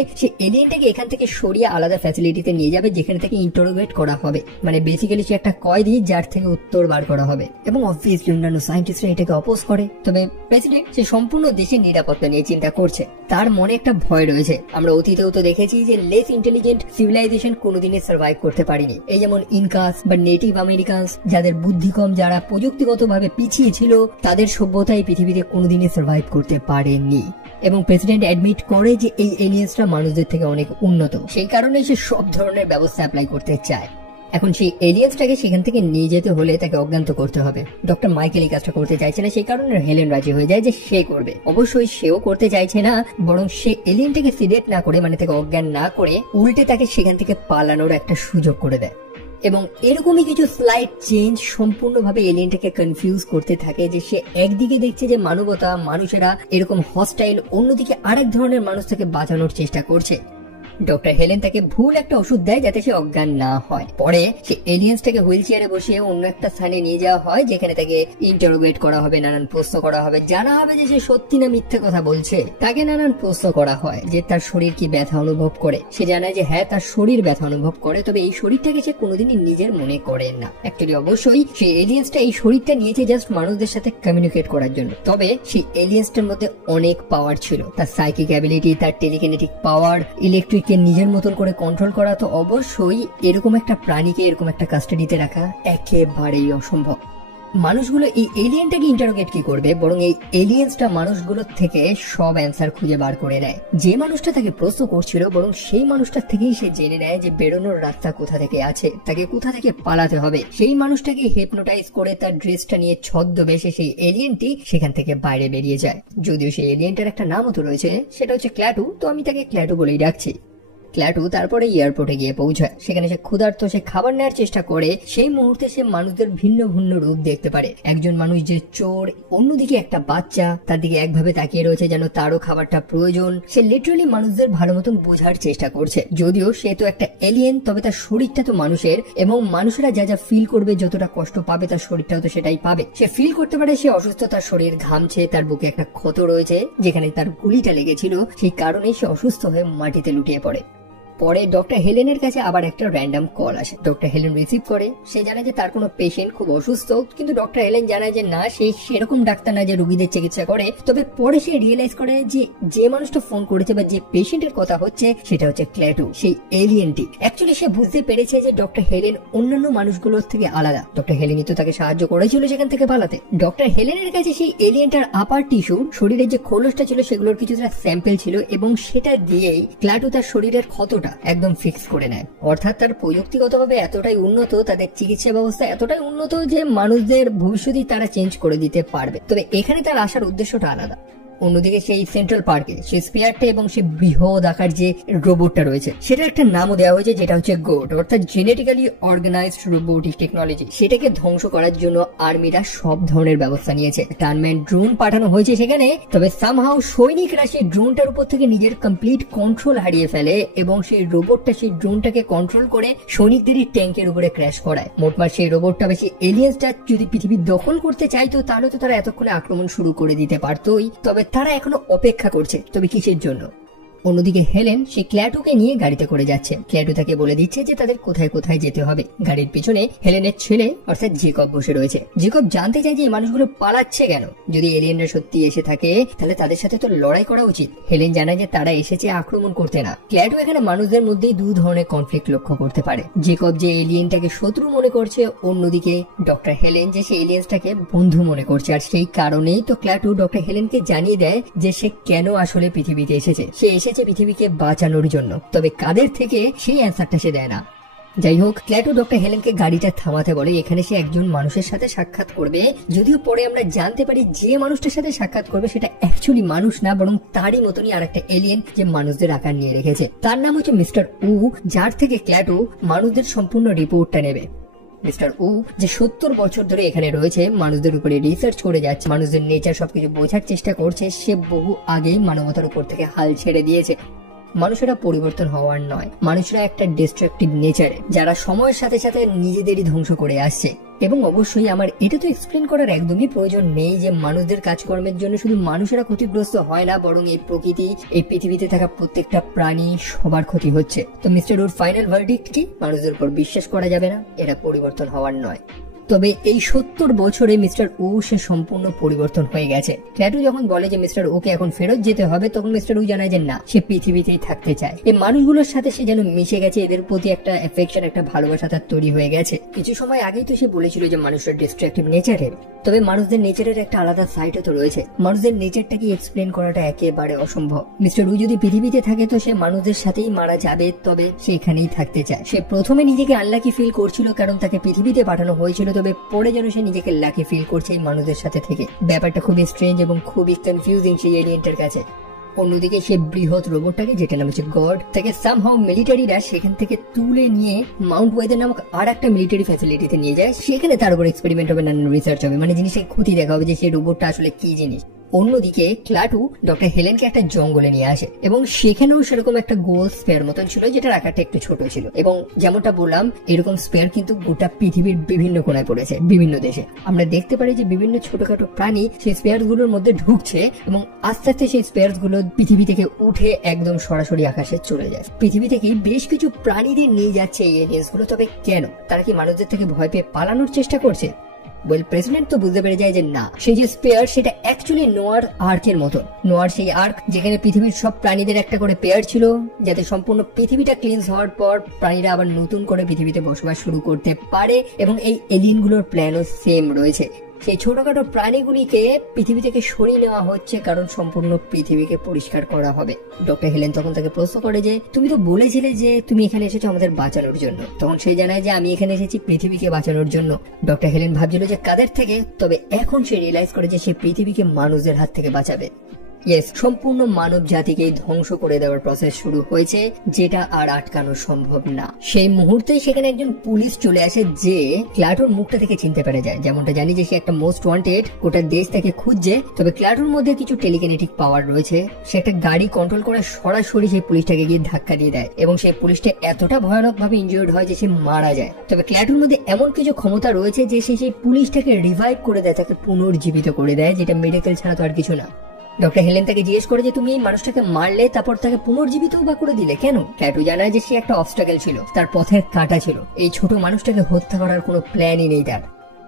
এলিয়েনটাকে এখান থেকে সরিয়ে আলাদা ফ্যাসিলিটিতে নিয়ে যাবে যেখানে তাকে ইন্টারোগেট করা হবে, মানে বেসিক্যালি সে একটা কয়েদি যার থেকে উত্তর বার করা হবে। এবং অবভিয়াসলি অন্যান্য সায়েন্টিস্টরা এটাকে অপোজ করে। তবে প্রেসিডেন্ট সে সম্পূর্ণ দেশের নিরাপত্তা নিয়ে চিন্তা করছে, তার মনে একটা ভয় রয়েছে। আমরা অতীতেও তো দেখেছি যে লেস ইন্টেলিজেন্ট সিভিলাইজেশন কোনোদিনই সার্ভাইভ করতে পারেনি, এই যেমন ইনকাস বা নেটিভ আমেরিকানস, যাদের বুদ্ধি কম, যারা প্রযুক্তিগতভাবে পিছিয়ে ছিল, তাদের সভ্যতায় পৃথিবীতে কোনোদিনই সার্ভাইভ করতে পারেনি। এবং প্রেসিডেন্ট অ্যাডমিট করে যে এই এলিয়েন্সরা মানুষদের থেকে অনেক উন্নত, সেই কারণে সে সব ধরনের ব্যবস্থা অ্যাপ্লাই করতে চায়। এখন সেই এলিয়েন্সটাকে সেখান থেকে নিয়ে যেতে হলে তাকে অজ্ঞান তো করতে হবে। ডক্টর মাইকেল এই কাজটা করতে চাইছে না, সেই কারণে হেলেন রাজি হয়ে যায় যে সে করবে। অবশ্যই সেও করতে চাইছে না, বরং সে এলিয়েনটাকে সিডেট না করে, মানে তাকে অজ্ঞান না করে, উল্টে তাকে সেখান থেকে পালানোর একটা সুযোগ করে দেয়। এবং এরকমই কিছু স্লাইড চেঞ্জ সম্পূর্ণভাবে এলিয়েনটাকে কনফিউজ করতে থাকে যে সে একদিকে দেখছে যে মানবতা, মানুষেরা এরকম হস্টাইল, অন্যদিকে আরেক ধরনের মানুষ থেকে বাঁচানোর চেষ্টা করছে। ডক্টর হেলেন তাকে ভুল একটা ওষুধ দেয় যাতে সে অজ্ঞান না হয়। পরে সে এলিয়েন্সটাকে হুইল চেয়ারে বসিয়ে অন্য একটা স্থানে নিয়ে যাওয়া হয় যেখানে তাকে ইন্টারোগেট করা হবে, নানান প্রশ্ন করা হবে, জানা হবে যে সে সত্যি না মিথ্যে কথা বলছে। তাকে নানান প্রশ্ন করা হয় যে তার শরীর কি ব্যথা অনুভব করে। সে জানায় যে হ্যাঁ, তার শরীর ব্যথা অনুভব করে, তবে এই শরীরটাকে সে কোনোদিনই নিজের মনে করে না। অ্যাকচুয়ালি অবশ্যই সেই এলিয়েন্সটা এই শরীরটা নিয়েছে জাস্ট মানুষদের সাথে কমিউনিকেট করার জন্য। তবে সেই এলিয়েন্সটার মধ্যে অনেক পাওয়ার ছিল, তার সাইকিক অ্যাবিলিটি, তার টেলিকিনেটিক পাওয়ার, ইলেকট্রিক নিজের মতন করে কন্ট্রোল করা। তো অবশ্যই এরকম একটা প্রাণীকে এরকম একটা কাস্টাডিতে রাখা একেবারেই অসম্ভব। মানুষগুলো এই এলিয়েনটাকে ইন্টারোগেট কি করবে, বরং এই এলিয়েন্সটা মানুষগুলোর থেকে সব অ্যান্সার খুঁজে বার করে নেয়। যে মানুষটা তাকে প্রশ্ন করছিল, বরং সেই মানুষটার থেকেই সে জেনে নেয় যে বেরোনোর রাস্তা কোথা থেকে আছে, তাকে কোথা থেকে পালাতে হবে। সেই মানুষটাকে হিপনোটাইজ করে তার ড্রেসটা নিয়ে ছদ্মবেশে সেই এলিয়েনটি সেখান থেকে বাইরে বেরিয়ে যায়। যদিও সেই এলিয়েনটার একটা নামও তো রয়েছে, সেটা হচ্ছে ক্ল্যাটু, তো আমি তাকে ক্ল্যাটু বলেই ডাকছি। ক্ল্যাটু তারপরে এয়ারপোর্টে গিয়ে পৌঁছায়। সেখানে সে ক্ষুধার্ত, সে খাবার নেওয়ার চেষ্টা করে। সেই মুহূর্তে সে মানুষদের ভিন্ন ভিন্ন রূপ দেখতে পারে। একজন মানুষ যে চোর, অন্যদিকে একটা বাচ্চা তার দিকে একভাবে তাকিয়ে রয়েছে যেন তারও খাবারটা প্রয়োজন। সে লিটারালি মানুষদের ভালো মতন বোঝার চেষ্টা করছে। যদিও সে তো একটা এলিয়েন, তবে তার শরীরটা তো মানুষের, এবং মানুষেরা যা যা ফিল করবে, যতটা কষ্ট পাবে, তার শরীরটাও তো সেটাই পাবে। সে ফিল করতে পারে সে অসুস্থ, তার শরীর ঘামছে, তার বুকে একটা ক্ষত রয়েছে যেখানে তার গুলিটা লেগেছিল, সেই কারণে সে অসুস্থ হয়ে মাটিতে লুটিয়ে পড়ে। পরে ডক্টর হেলেনের কাছে আবার একটা র্যান্ডম কল আসে। ডক্টর হেলেন রিসিভ করে। সে জানায় যে তার কোনো পেশেন্ট খুব অসুস্থ, কিন্তু ডক্টর হেলেন জানায় যে না, সে সেরকম ডাক্তার না যে রোগীদের চিকিৎসা করে। তবে পরে সে রিয়েলাইজ করে যে যে মানুষটা ফোন করেছে বা যে পেশেন্টের কথা হচ্ছে সেটা হচ্ছে ক্ল্যাটু, সেই এলিয়েনটি। অ্যাকচুয়ালি সে বুঝতে পেরেছে যে ডক্টর হেলেন অন্যান্য মানুষগুলোর থেকে আলাদা। ডক্টর হেলেনই তো তাকে সাহায্য করেছিল সেখান থেকে পালাতে। ডক্টর হেলেনের কাছে সেই এলিয়েনটার আপার টিস্যু, শরীরের যে খোলসটা ছিল, সেগুলোর কিছুটা স্যাম্পল ছিল, এবং সেটা দিয়েই ক্ল্যাটু তার শরীরের ক্ষতটা একদম ফিক্স করে নেয়। অর্থাৎ তার প্রযুক্তিগতভাবে এতটাই উন্নত, তাদের চিকিৎসা ব্যবস্থা এতটাই উন্নত যে মানুষদের ভবিষ্যৎই তারা চেঞ্জ করে দিতে পারবে। তবে এখানে তার আসার উদ্দেশ্যটা আলাদা। অন্যদিকে সেই সেন্ট্রাল পার্কে সেই স্পেয়ারটা এবং সেই বৃহৎ আকার যে রোবটটা রয়েছে, সেটার একটা নামও দেওয়া হয়েছে যেটা হচ্ছে গোট, অর্থাৎ জেনেটিক্যালি অর্গানাইজড রোবোটিক টেকনোলজি। সেটাকে ধ্বংস করার জন্য আর্মিরা সব ধরনের ব্যবস্থা নিয়েছে। টানম্যান ড্রোন পাঠানো হয়েছে সেখানে, তবে সামহাউ সৈনিকরা সেই ড্রোনটার উপর থেকে নিজের কমপ্লিট কন্ট্রোল হারিয়ে ফেলে এবং সেই রোবটটা সেই ড্রোনটাকে কন্ট্রোল করে সৈনিকদেরই ট্যাঙ্কের উপরে ক্র্যাশ করায়। মোটমাট সেই রোবটটা বেশি এলিয়েন্সটা যদি পৃথিবী দখল করতে চাইতো তাহলে তো তারা এতক্ষণে আক্রমণ শুরু করে দিতে পারতোই। তবে তারা এখনো অপেক্ষা করছে। তবে কিসের জন্য? অন্যদিকে হেলেন সে ক্ল্যাটুকে নিয়ে গাড়িতে করে যাচ্ছে। ক্ল্যাটু তাকে বলে দিচ্ছে যে তাদের কোথায় কোথায় যেতে হবে। গাড়ির পিছনে হেলেনের ছেলে অর্থাৎ জেকব বসে রয়েছে। জেকব জানতে চায় যে এই মানুষগুলো পালাচ্ছে কেন। যদি এলিয়েনরা সত্যি এসে থাকে তাহলে তাদের সাথে তো লড়াই করা উচিত। হেলেন জানায় যে তারা এসেছে আক্রমণ করতে না। ক্ল্যাটু এখানে মানুষদের মধ্যেই দু ধরনের কনফ্লিক্ট লক্ষ্য করতে পারে। জেকব যে এলিয়েনটাকে শত্রু মনে করছে, অন্যদিকে ডক্টর হেলেন যে সেই এলিয়েন্সটাকে বন্ধু মনে করছে। আর সেই কারণেই তো ক্ল্যাটু ডক্টর হেলেনকে জানিয়ে দেয় যে সে কেন আসলে পৃথিবীতে এসেছে। সে এসেছে পৃথিবীকে বাঁচানোর জন্য, তবে কাদের থেকে সেই অ্যান্সারটা সে দেয় না। যাই হোক, ক্ল্যাটু ডক্টর হেলেনকে গাড়িটা থামাতে বলে। এখানে সে একজন মানুষের সাথে সাক্ষাৎ করবে, যদিও পরে আমরা জানতে পারি যে মানুষটার সাথে সাক্ষাৎ করবে সেটা অ্যাকচুয়ালি মানুষ না, বরং তারই মতনই আর একটা এলিয়েন যে মানুষদের আকার নিয়ে রেখেছে। তার নাম হচ্ছে মিস্টার উ, যার থেকে ক্ল্যাটু মানুষদের সম্পূর্ণ রিপোর্টটা নেবে। মিস্টার উ যে 70 বছর ধরে এখানে রয়েছে, মানুষদের উপরে রিসার্চ করে যাচ্ছে, মানুষদের নেচার সবকিছু বোঝার চেষ্টা করছে। সে বহু আগেই মানবতার উপর থেকে হাল ছেড়ে দিয়েছে। মানুষেরা পরিবর্তন হওয়ার নয়, মানুষরা একটা ডিস্ট্রাকটিভ নেচারে, যারা সময়ের সাথে সাথে নিজেদেরই ধ্বংস করে আসছে। এবং অবশ্যই আমার এটা তো এক্সপ্লেন করার একদমই প্রয়োজন নেই যে মানুষদের কাজকর্মের জন্য শুধু মানুষেরা ক্ষতিগ্রস্ত হয় না, বরং এই প্রকৃতি, এই পৃথিবীতে থাকা প্রত্যেকটা প্রাণী, সবার ক্ষতি হচ্ছে। তো মিস্টার ওর ফাইনাল ভার্ডিক্ট কি? মানুষদের উপর বিশ্বাস করা যাবে না, এরা পরিবর্তন হওয়ার নয়। তবে এই 70 বছরে মিস্টার ও সে সম্পূর্ণ পরিবর্তন হয়ে গেছে। ক্ল্যাটু যখন বলে যে মিস্টার ওকে এখন ফেরত যেতে হবে, তখন মিস্টার ও জানায় যে না, সে পৃথিবীতেই থাকতে চায়। এই মানুষগুলোর সাথে সে যেন মিশে গেছে, এদের প্রতি একটা এফেকশন, একটা ভালোবাসা তার তৈরি হয়ে গেছে। কিছু সময় আগেই তো সে বলেছিল যে মানুষের ডিস্ট্রাকটিভ নেচারের, তবে মানুষদের নেচারের একটা আলাদা সাইডও তো রয়েছে। মানুষদের নেচারটাকে এক্সপ্লেন করাটা একেবারে অসম্ভব। মিস্টার ও যদি পৃথিবীতে থাকে তো সে মানুষদের সাথেই মারা যাবে, তবে সে এখানেই থাকতে চায়। সে প্রথমে নিজেকে আনলাকি ফিল করছিল কারণ তাকে পৃথিবীতে পাঠানো হয়েছিল, তবে পরে যেন সে নিজেকে লাকি ফিল করছে এই মানুষদের সাথে থেকে। ব্যাপারটা খুবই স্ট্রেঞ্জ এবং খুবই কনফিউজিং সেই এলিয়েনটার কাছে। অন্যদিকে সে বৃহৎ রোবটটাকে, যেটা নাম হচ্ছে গড, তাকে সামহাউ মিলিটারিরা সেখান থেকে তুলে নিয়ে মাউন্ট ওয়েদার নামক আর একটা মিলিটারি ফ্যাসিলিটিতে নিয়ে যায়। সেখানে তার উপর এক্সপেরিমেন্ট হবে, নানান রিসার্চ হবে, মানে জিনিসটাকে ক্ষতি দেখা হবে যে সেই রোবটটা আসলে কি জিনিস। অন্যদিকে ক্লাটু ডক্টর হেলেনকে একটা জঙ্গলে নিয়ে আসে এবং সেখানেও সেরকম একটা গোল স্পেয়ার মতন ছিল, যেটার আকারটা একটু ছোট ছিল। এবং যেমনটা বললাম, এরকম স্পেয়ার কিন্তু গোটা পৃথিবীর বিভিন্ন কোণায় পড়েছে, বিভিন্ন দেশে। আমরা দেখতে পারি যে বিভিন্ন ছোটখাটো প্রাণী সেই স্পেয়ার গুলোর মধ্যে ঢুকছে এবং আস্তে আস্তে সেই স্পেয়ার গুলো পৃথিবী থেকে উঠে একদম সরাসরি আকাশে চলে যায়। পৃথিবী থেকে বেশ কিছু প্রাণীদের নিয়ে যাচ্ছে এই এলিয়েন্স গুলো। তবে কেন? তারা কি মানুষদের থেকে ভয় পেয়ে পালানোর চেষ্টা করছে? প্রেসিডেন্ট তো বুঝতে পেরে যায় যে না, সেই যে স্পেয়ার সেটা অ্যাকচুয়ালি নোয়ার আর্কের মতো। নোয়ার সেই আর্ক যেখানে পৃথিবীর সব প্রাণীদের একটা করে পেয়ার ছিল, যাতে সম্পূর্ণ পৃথিবীটা ক্লিনস হওয়ার পর প্রাণীরা আবার নতুন করে পৃথিবীতে বসবাস শুরু করতে পারে। এবং এই এলিয়েন গুলোর প্ল্যানও সেম রয়েছে। সেই ছোটখাটো প্রাণীগুলিকে পৃথিবী থেকে সরিয়ে নেওয়া হচ্ছে কারণ সম্পূর্ণ পৃথিবীকে পরিষ্কার করা হবে। ডক্টর হেলেন তখন তাকে প্রশ্ন করে যে তুমি তো বলেছিলে যে তুমি এখানে এসেছো আমাদের বাঁচানোর জন্য। তখন সে জানায় যে আমি এখানে এসেছি পৃথিবীকে বাঁচানোর জন্য। ডক্টর হেলেন ভাবছিল যে কাদের থেকে, তবে এখন সে রিয়েলাইজ করে যে সে পৃথিবীকে মানুষদের হাত থেকে বাঁচাবে। ইয়েস, সম্পূর্ণ মানব জাতিকে ধ্বংস করে দেওয়ার প্রসেস শুরু হয়েছে, যেটা আর আটকানো সম্ভব না। সেই মুহূর্তে সেখানে একজন পুলিশ চলে আসে যে ক্লাটোর মুখটা থেকে চিনতে পেরে যায়। যেমনটা জানি যে সে একটা মোস্ট ওয়ান্টেড, গোটা দেশ তাকে খুঁজছে। তবে ক্লাটোর মধ্যে কিছু টেলিকিনেটিক পাওয়ার রয়েছে। সে একটা গাড়ি কন্ট্রোল করে সরাসরি সেই পুলিশটাকে গিয়ে ধাক্কা দিয়ে দেয় এবং সেই পুলিশটা এতটা ভয়ানক ভাবে ইনজিওর্ড হয় যে সে মারা যায়। তবে ক্লাটোর মধ্যে এমন কিছু ক্ষমতা রয়েছে যে সে সেই পুলিশটাকে রিভাইভ করে দেয়, তাকে পুনর্জীবিত করে দেয়, যেটা মেডিকেল ছাড়া তো আর কিছু না। ডক্টর হেলেন তাকে জিজ্ঞেস করে যে তুমি এই মানুষটাকে মারলে, তারপর তাকে পুনর্জীবিত বা করে দিলে কেন? ক্ল্যাটু জানায় যে সে একটা অবস্টাকেল ছিল, তার পথের কাঁটা ছিল। এই ছোট মানুষটাকে হত্যা করার কোনো প্ল্যানই নেই তার।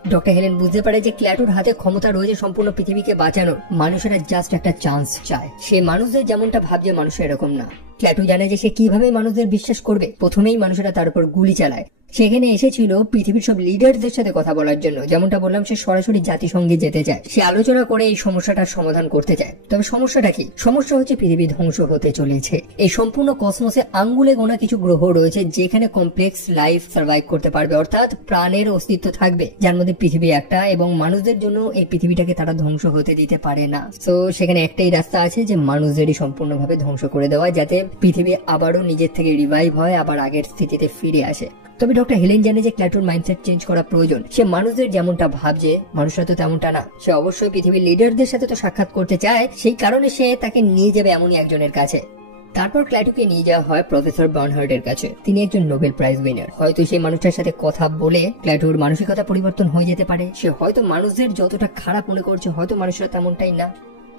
ডক্টর হেলেন বুঝতে পারে যে ক্ল্যাটুর হাতে ক্ষমতা রয়েছে সম্পূর্ণ পৃথিবীকে বাঁচানোর। মানুষেরা জাস্ট একটা চান্স চায়। সে মানুষদের যেমনটা ভাবছে মানুষ এরকম না। ক্ল্যাটু জানে যে সে কিভাবে মানুষদের বিশ্বাস করবে। প্রথমেই মানুষেরা তার উপর গুলি চালায়। সেখানে এসেছিল পৃথিবীর সব লিডারদের সাথে কথা বলার জন্য। যেমনটা বললাম, সে সরাসরি জাতিসংঘে যেতে চায়। সে আলোচনা করে এই সমস্যাটার সমাধান করতে চায়। তবে সমস্যাটা কি? সমস্যা হচ্ছে পৃথিবী ধ্বংস হতে চলেছে। এই সম্পূর্ণ কসমোসে আঙ্গুলে গোনা কিছু গ্রহ রয়েছে যেখানে কমপ্লেক্স লাইফ সার্ভাইভ করতে পারবে, অর্থাৎ প্রাণের অস্তিত্ব থাকবে, যার মধ্যে পৃথিবী একটা। এবং মানুষদের জন্য এই পৃথিবীটাকে তারা ধ্বংস হতে দিতে পারে না। তো সেখানে একটাই রাস্তা আছে, যে মানুষদেরই সম্পূর্ণভাবে ধ্বংস করে দেওয়া, যাতে পৃথিবী আবারও নিজের থেকে রিভাইভ হয়, আবার আগের স্থিতিতে ফিরে আসে। তবে ডক্টর হেলেন জানে যে ক্ল্যাটোর মাইন্ডসেট চেঞ্জ করা প্রয়োজন। সে মানুষদের যেমনটা ভাবছে মানুষরা তো তেমনটা না। সে অবশ্যই পৃথিবীর লিডারদের সাথে তো সাক্ষাৎ করতে চায়, সেই কারণে সে তাকে নিয়ে যাবে এমনই একজনের কাছে। তারপর ক্ল্যাটোকে নিয়ে যাওয়া হয় প্রফেসর বার্নহার্ডের কাছে। তিনি একজন নোবেল প্রাইজ উইনার। হয়তো সেই মানুষটার সাথে কথা বলে ক্ল্যাটোর মানসিকতা পরিবর্তন হয়ে যেতে পারে। সে হয়তো মানুষদের যতটা খারাপ মনে করছে, হয়তো মানুষরা তেমনটাই না।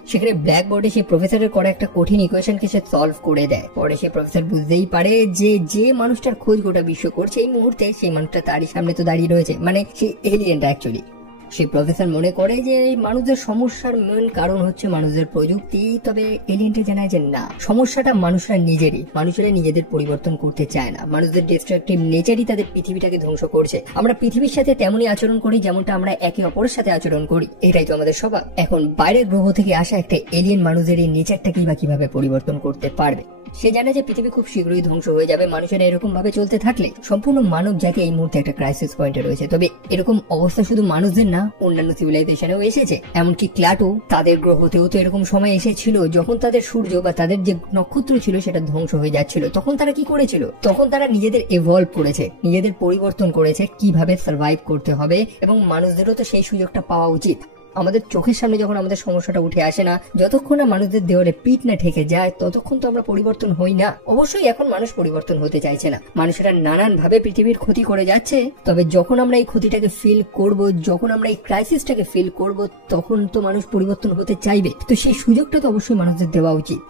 সেখানে ব্ল্যাকবোর্ডে সেই প্রফেসরের করা একটা কঠিন ইকুয়েশনকে সে সলভ করে দেয়। পরে সে প্রফেসর বুঝতেই পারে যে যে মানুষটার খোঁজ গোটা বিশ্ব করছে এই মুহূর্তে, সেই মানুষটা তারই সামনে তো দাঁড়িয়ে রয়েছে, মানে সেই এলিয়েনটা অ্যাকচুয়ালি। সেই প্রফেসর মনে করে যে এই মানুষদের সমস্যার মূল কারণ হচ্ছে মানুষদের প্রযুক্তি। তবে এলিয়েনটা জানায় যে না, সমস্যাটা মানুষরা নিজেরই। মানুষেরা নিজেদের পরিবর্তন করতে চায় না। মানুষদের ডিস্ট্রাকটিভ নেচারই তাদের পৃথিবীটাকে ধ্বংস করছে। আমরা পৃথিবীর সাথে তেমনই আচরণ করি যেমনটা আমরা একে অপরের সাথে আচরণ করি। এটাই তো আমাদের স্বভাব। এখন বাইরের গ্রহ থেকে আসা একটা এলিয়েন মানুষের এই নেচারটাকেই বা কিভাবে পরিবর্তন করতে পারবে? সে জানে যে পৃথিবী খুব শীঘ্রই ধ্বংস হয়ে যাবে। মানুষেরা এরকম ভাবে চলতে থাকলে সম্পূর্ণ মানব জাতি এই মুহূর্তে একটা ক্রাইসিস পয়েন্টে রয়েছে। তবে এরকম অবস্থা শুধু মানুষদের না, অন্যান্য সিভিলাইজেশনেও এসেছে। এমনকি ক্ল্যাটো তাদের গ্রহতেও তো এরকম সময় এসেছিল যখন তাদের সূর্য বা তাদের যে নক্ষত্র ছিল সেটা ধ্বংস হয়ে যাচ্ছিল। তখন তারা কি করেছিল? তখন তারা নিজেদের এভলভ করেছে, নিজেদের পরিবর্তন করেছে কিভাবে সার্ভাইভ করতে হবে। এবং মানুষদেরও তো সেই সুযোগটা পাওয়া উচিত। আমাদের চোখের সামনে যখন আমাদের সমস্যাটা উঠে আসে না, যতক্ষণ না মানুষদের দেওয়ালে পিঠ না ঠেকে যায়, ততক্ষণ তো আমরা পরিবর্তন হই না। অবশ্যই এখন মানুষ পরিবর্তন হতে চাইছে না, মানুষেরা নানান ভাবে পৃথিবীর ক্ষতি করে যাচ্ছে। তবে যখন আমরা এই ক্ষতিটাকে ফিল করব, যখন আমরা এই ক্রাইসিসটাকে ফিল করব, তখন তো মানুষ পরিবর্তন হতে চাইবে। তো সেই সুযোগটা তো অবশ্যই মানুষদের দেওয়া উচিত।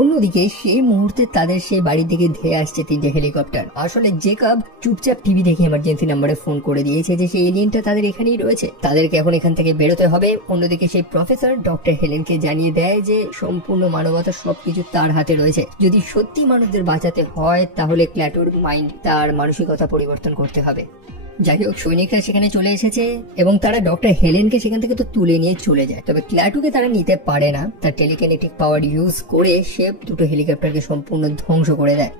অন্যদিকে সেই মুহূর্তে তাদের সেই বাড়ি থেকে ধেয়ে আসছে 3টে হেলিকপ্টার। আসলে জেকব চুপচাপ টিভি দেখে এমার্জেন্সি নাম্বারে ফোন করে দিয়েছে যে সেই এলিয়েনটা তাদের এখানেই রয়েছে, তাদেরকে এখন এখান থেকে বেরোতে হবে। অন্যদিকে সেই প্রফেসর ডক্টর হেলেনকে জানিয়ে দেয় যে সম্পূর্ণ মানবতা সবকিছু তার হাতে রয়েছে, যদি সত্যি মানুষদের বাঁচাতে হয় তাহলে ক্ল্যাটোর মাইন্ড, তার মানসিকতা পরিবর্তন করতে হবে। যাই হোক, সৈনিকরা সেখানে চলে এসেছে এবং তারা ডক্টর হেলেনকে সেখান থেকে তো তুলে নিয়ে চলে যায়। তবে ক্ল্যাটুকে তারা নিতে পারে না, তার টেলিকিনেটিক পাওয়ার ইউজ করে সে দুটো হেলিকপ্টারকে সম্পূর্ণ ধ্বংস করে দেয়।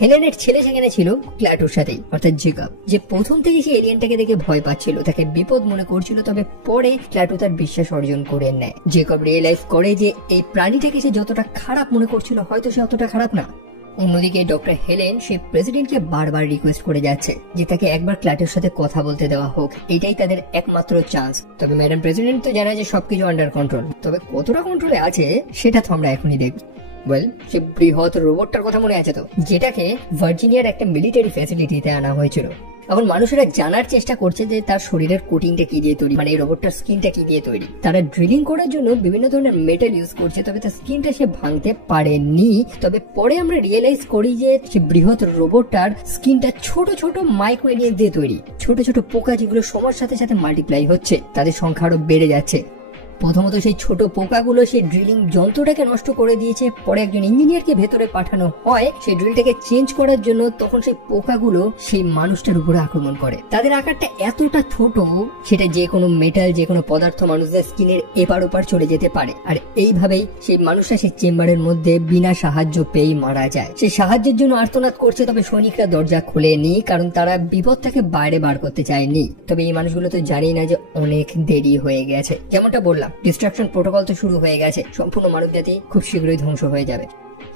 হেলেনের ছেলে সেখানে ছিল ক্ল্যাটুর সাথেই, অর্থাৎ জেকব, যে প্রথম থেকে সেই এলিয়েনটাকে দেখে ভয় পাচ্ছিল, তাকে বিপদ মনে করছিল। তবে পরে ক্ল্যাটু তার বিশ্বাস অর্জন করে নেয়। জেকব রিয়েলাইজ করে যে এই প্রাণীটাকে সে যতটা খারাপ মনে করছিল, হয়তো সে অতটা খারাপ না। অন্যদিকে ডক্টর হেলেন সে প্রেসিডেন্টকে বারবার রিকোয়েস্ট করে যাচ্ছে যে তাকে একবার ক্ল্যাটোর সাথে কথা বলতে দেওয়া হোক, এটাই তাদের একমাত্র চান্স। তবে ম্যাডাম প্রেসিডেন্ট তো জানায় যে সবকিছু আন্ডার কন্ট্রোল, তবে কতটা কন্ট্রোলে আছে সেটা তো আমরা এখনই দেখব। সে বৃহৎ রোবটটার কথা মনে আছে তো, যেটাকে ভার্জিনিয়ার একটা মিলিটারি ফ্যাসিলিটিতে আনা হয়েছিল। এখন মানুষেরা জানার চেষ্টা করছে যে তার শরীরের কোটিংটা কি দিয়ে তৈরি, মানে এই রোবটটার স্কিনটা কি দিয়ে তৈরি। তারা ড্রিলিং করার জন্য বিভিন্ন ধরনের মেটাল ইউজ করছে, তবে তার স্কিনটা সে ভাঙতে পারেনি। তবে পরে আমরা রিয়েলাইজ করি যে সে বৃহৎ রোবটটার স্কিনটা ছোট ছোট মাইক্রো এলিয়েন দিয়ে তৈরি, ছোট ছোট পোকা যেগুলো সময়ের সাথে সাথে মাল্টিপ্লাই হচ্ছে, তাদের সংখ্যা আরো বেড়ে যাচ্ছে। প্রথমত সেই ছোট পোকাগুলো সেই ড্রিলিং যন্ত্রটাকে নষ্ট করে দিয়েছে। পরে একজন ইঞ্জিনিয়ারকে ভেতরে পাঠানো হয় সেই ড্রিলটাকে চেঞ্জ করার জন্য। তখন সেই পোকাগুলো সেই মানুষটার উপরে আক্রমণ করে। তাদের আকারটা এতটা ছোট, সেটা যে কোনো মেটাল, যে কোনো পদার্থ মানুষদের স্কিনের এপার ওপার চলে যেতে পারে। আর এইভাবেই সেই মানুষটা সেই চেম্বারের মধ্যে বিনা সাহায্য পেয়েই মারা যায়। সেই সাহায্যের জন্য আর্তনাদ করছে, তবে সৈনিকরা দরজা খুলেনি, কারণ তারা বিপদটাকে বাইরে বার করতে চায়নি। তবে এই মানুষগুলো তো জানি না যে অনেক দেরি হয়ে গেছে। যেমনটা বললাম, ডিস্ট্রাকশন প্রোটোকল তো শুরু হয়ে গেছে, সম্পূর্ণ মানব জাতি খুব শীঘ্রই ধ্বংস হয়ে যাবে।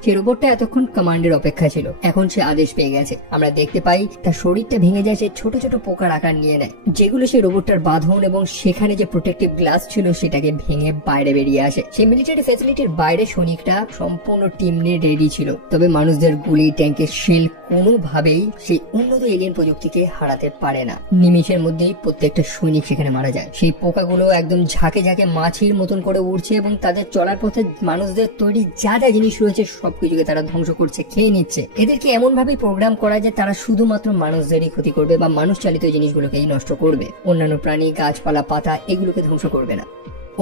সেই রোবটটা এতক্ষণ কমান্ডের অপেক্ষা ছিল, এখন সে আদেশ পেয়ে গেছে। আমরা দেখতে পাই তার শরীরটা ভেঙে যায়, সে ছোট ছোট পোকার আকার নিয়ে নেয়, যেগুলো সেই রোবটটার বাঁধন এবং সেখানে যে প্রোটেক্টিভ গ্লাস ছিল সেটাকে ভেঙে বাইরে বেরিয়ে আসে। সেই মিলিটারি ফ্যাসিলিটির বাইরে সৈনিকরা সম্পূর্ণ টিম নিয়ে রেডি ছিল। তবে মানুষদের গুলি, ট্যাঙ্কের শেল কোনোভাবেই সেই উন্নত এলিয়েন প্রযুক্তিকে হারাতে পারে না। নিমিষের মধ্যেই প্রত্যেকটা সৈনিক সেখানে মারা যায়। সেই পোকাগুলো একদম ঝাঁকে ঝাঁকে মাছির মতন করে উড়ছে এবং তাদের চলার পথে মানুষদের তৈরি যা যা জিনিস রয়েছে সবকিছুকে তারা ধ্বংস করছে, খেয়ে নিচ্ছে। এদেরকে এমন ভাবে প্রোগ্রাম করা যে তারা শুধুমাত্র মানুষদেরই ক্ষতি করবে বা মানুষ চালিত জিনিসগুলোকেই নষ্ট করবে, অন্যান্য প্রাণী, গাছপালা, পাতা এগুলোকে ধ্বংস করবে না।